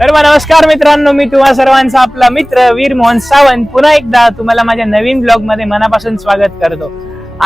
तर नमस्कार मित्रांनो, मी तुम्हा सर्वांचा आपला मित्र वीर मोहन सावंत पुन्हा एकदा तुम्हाला माझ्या नवीन ब्लॉग मध्ये मनापासून स्वागत करतो।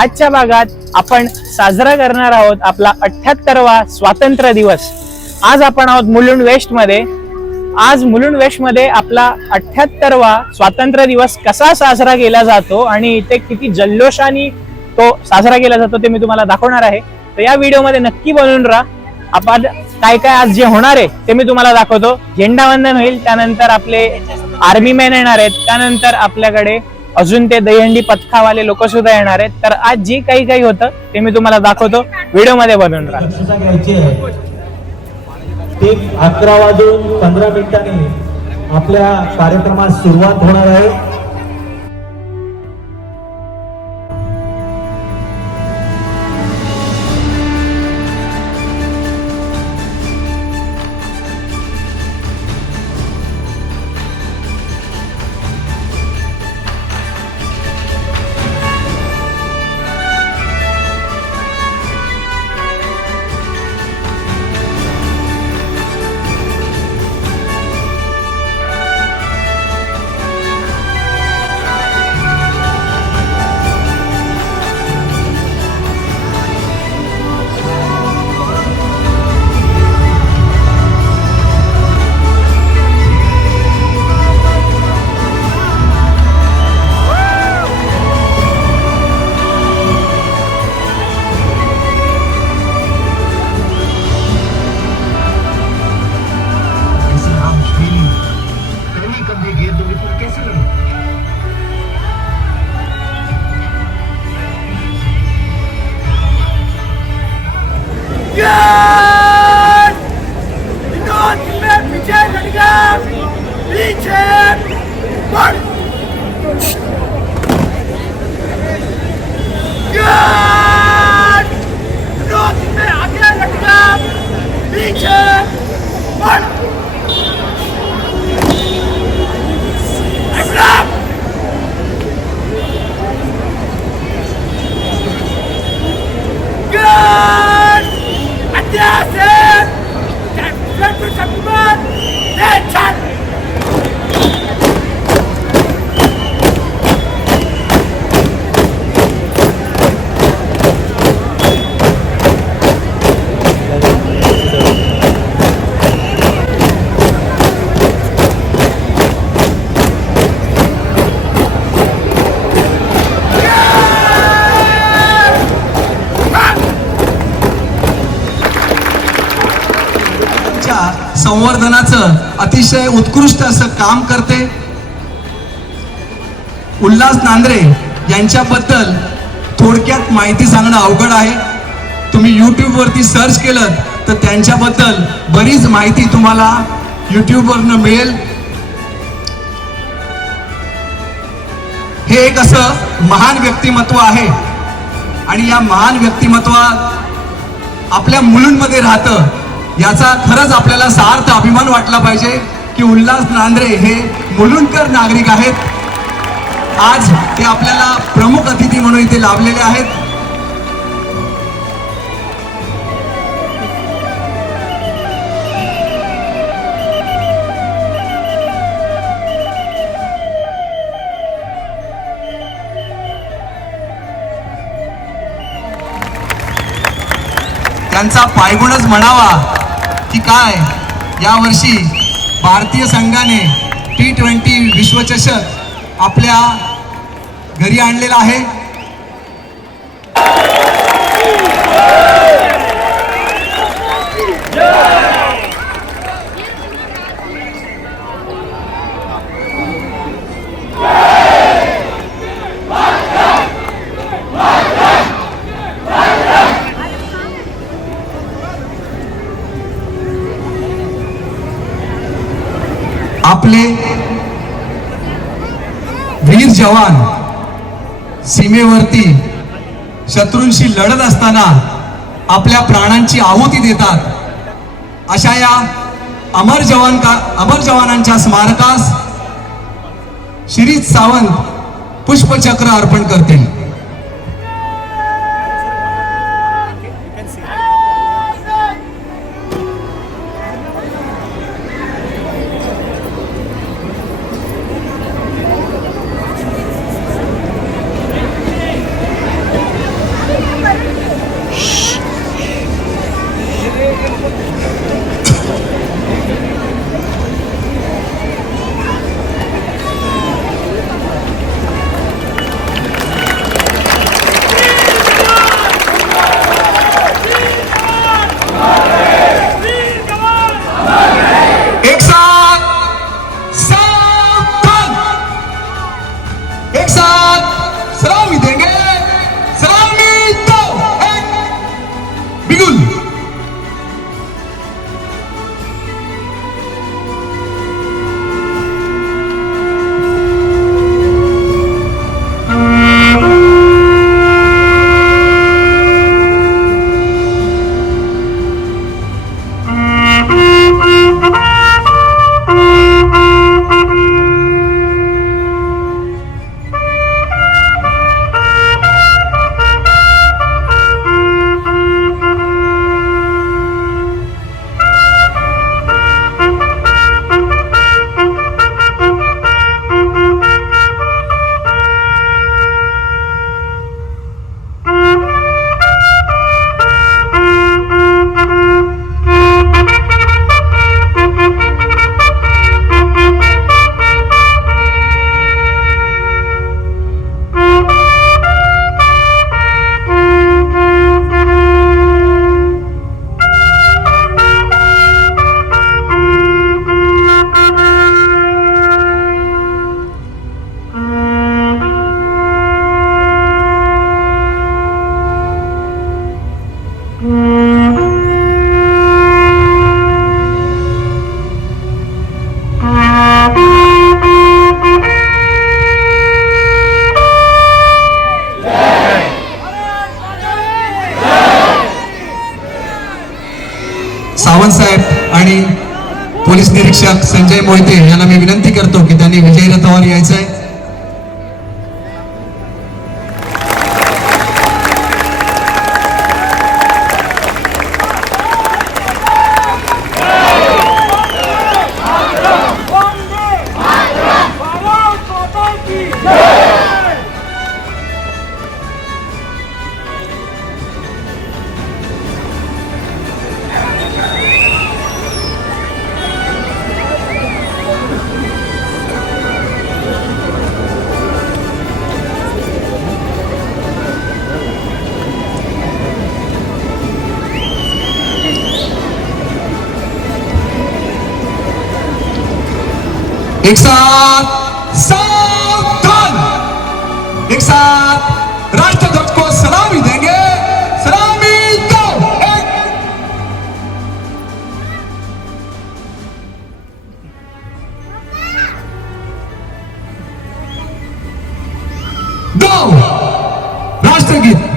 आजच्या भागात आपण साजरा करणार आहोत आपला 78वा स्वातंत्र्य दिवस। आज आपण आहोत मुलुंड वेस्ट मध्ये। आज मुलुंड वेस्ट मध्ये आपला 78वा स्वातंत्र्य दिवस कसा साजरा केला जातो आणि ते किती जल्लोषाने तो साजरा केला जातो ते मी तुम्हाला दाखवणार आहे। तर या व्हिडिओ मध्ये नक्की बनून राहा। आपण काय काय आज जे होणार आहे ते मी तुम्हाला दाखवतो। झेंडावंदन होईल, त्यानंतर आपले आर्मी मॅन येणार आहेत, त्यानंतर आपल्याकडे अजून ते दहीहंडी पथकावाले लोक सुद्धा येणार आहेत। तर आज जे काही होतं ते मी तुम्हाला दाखवतो, व्हिडिओ मध्ये बनवून राहा। 11:15 आपल्या कार्यक्रमास सुरुवात होणार आहे। संवर्धनाचं अतिशय उत्कृष्ट असं काम करते। उल्हास नांद्रे यांच्याबद्दल थोडक्यात माहिती सांगणं अवघड आहे। तुम्ही YouTube वरती सर्च केलं तर त्यांच्याबद्दल बरीच माहिती तुम्हाला YouTube वरनं मिळेल। हे एक असं महान व्यक्तिमत्व आहे आणि या महान व्यक्तिमत्वात आपल्या मुलुंडमध्ये राहतं, याचा खरंच आपल्याला सार्थ अभिमान वाटला पाहिजे की उल्हास नांद्रे हे मुलुंडकर नागरिक आहेत। आज ते आपल्याला प्रमुख अतिथी म्हणून इथे लाभलेले आहेत। त्यांचा पायगुणच म्हणावा की काय, यावर्षी भारतीय संघाने T20 विश्वचषक आपल्या घरी आणलेला आहे। आपले वीर जवान सीमेवरती शत्रूंशी लढत असताना आपल्या प्राणांची आहुती देतात। अशा या अमर जवानांच्या स्मारकास शिरीष सावंत पुष्पचक्र अर्पण करतील। सावंत साहेब आणि पोलीस निरीक्षक संजय मोहिते यांना मी विनंती करतो की त्यांनी विजयी रथावर यायचंय. एक साथ सावधान, एक साथ राष्ट्रध्वज को सलामी देंगे. सलामी दो. एक. दो. राष्ट्रगीत.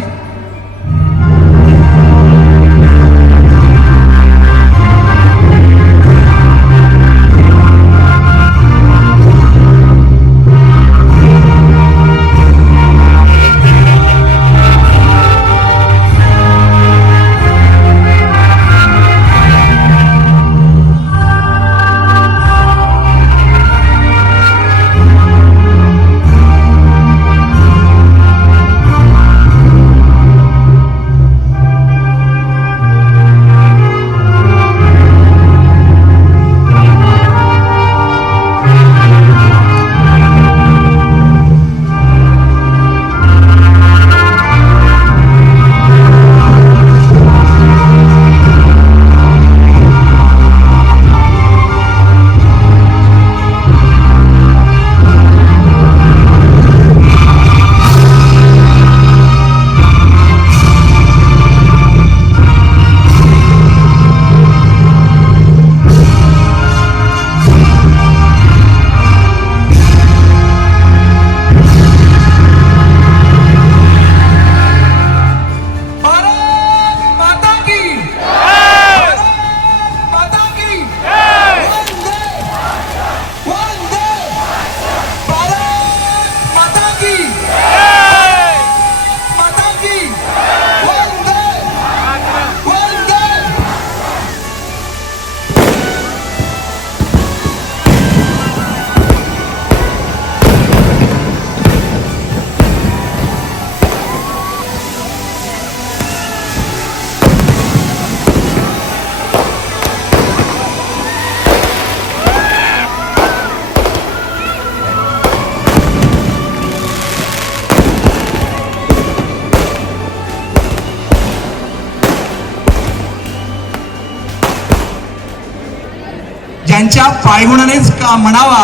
ज्यांच्या पायगुणानेच का म्हणावा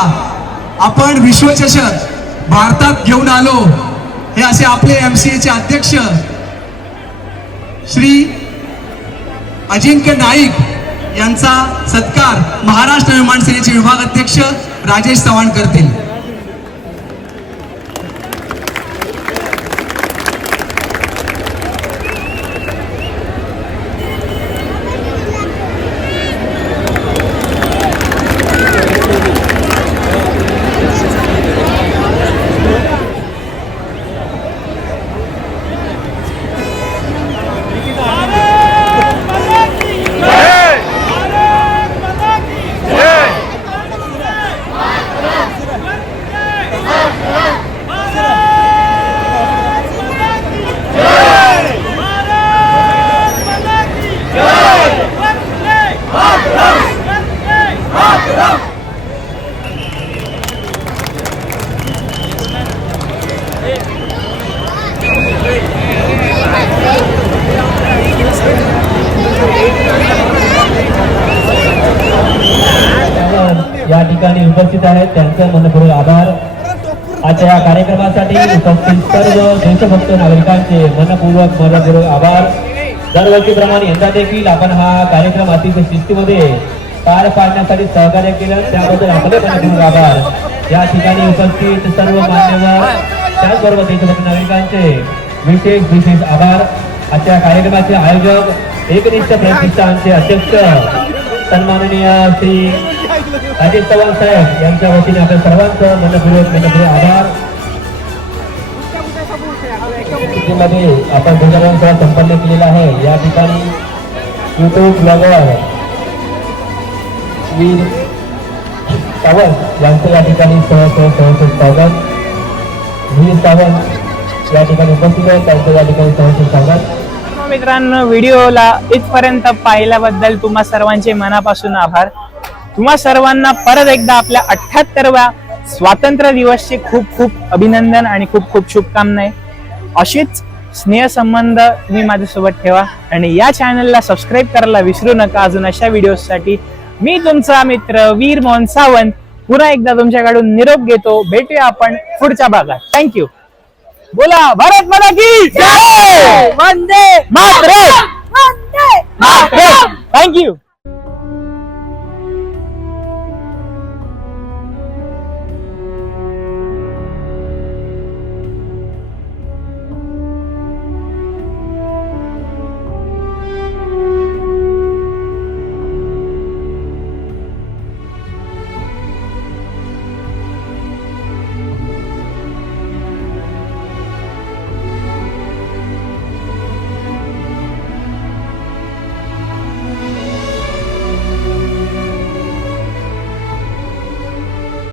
आपण विश्वचषक भारतात घेऊन आलो, हे असे आपले MCA चे अध्यक्ष श्री अजिंक्य नाईक यांचा सत्कार महाराष्ट्र निर्माण सेनेचे विभाग अध्यक्ष राजेश चव्हाण करतील. या ठिकाणी उपस्थित आहेत त्यांचे मनपूर्वक आभार. आजच्या या कार्यक्रमासाठी उपस्थित सर्व देशभक्त नागरिकांचे मनपूर्वक आभार. दरवर्षीप्रमाणे यंदा देखील आपण हा कार्यक्रम अतिशय शिस्तीमध्ये पार पाडण्यासाठी सहकार्य केलं, त्याबद्दल आपले मनपूर्वक आभार. या ठिकाणी उपस्थित सर्व मान्यवर त्याचबरोबर देशभक्त नागरिकांचे विशेष आभार. आजच्या कार्यक्रमाचे आयोजक एकनिष्ठ प्रतिष्ठानचे अध्यक्ष सन्माननीय श्री अजित चव्हाण साहेब यांच्या वतीने आपल्या सर्वांचं मनपूर्वक आभार. मध्ये आपण ध्वजारोहण संपन्न केलेला आहे. या ठिकाणी युट्यूब ब्लॉगर वीर सावंत यांचं या ठिकाणी सहर्ष स्वागत. वीर सावंत या ठिकाणी उपस्थित आहेत, त्यांचं या ठिकाणी सहर्ष स्वागत. मित्रांनो, व्हिडिओला इथपर्यंत पाहिल्याबद्दल तुम्हा सर्वांचे मनापासून आभार. तुम्हा सर्वांना परत एकदा आपल्या 78व्या स्वातंत्र्य दिवसचे खूप खूप अभिनंदन आणि खूप खूप शुभकामना. अशीच स्नेहसंबंध तुम्ही माझ्यासोबत ठेवा आणि या चॅनलला सबस्क्राईब करायला विसरू नका. अजून अशा व्हिडिओसाठी मी तुमचा मित्र वीर मोहन सावंत पुन्हा एकदा तुमच्याकडून निरोप घेतो. भेटूया आपण पुढच्या भागात. थँक्यू. बोला भारत माता की जय. वंदे मातरम.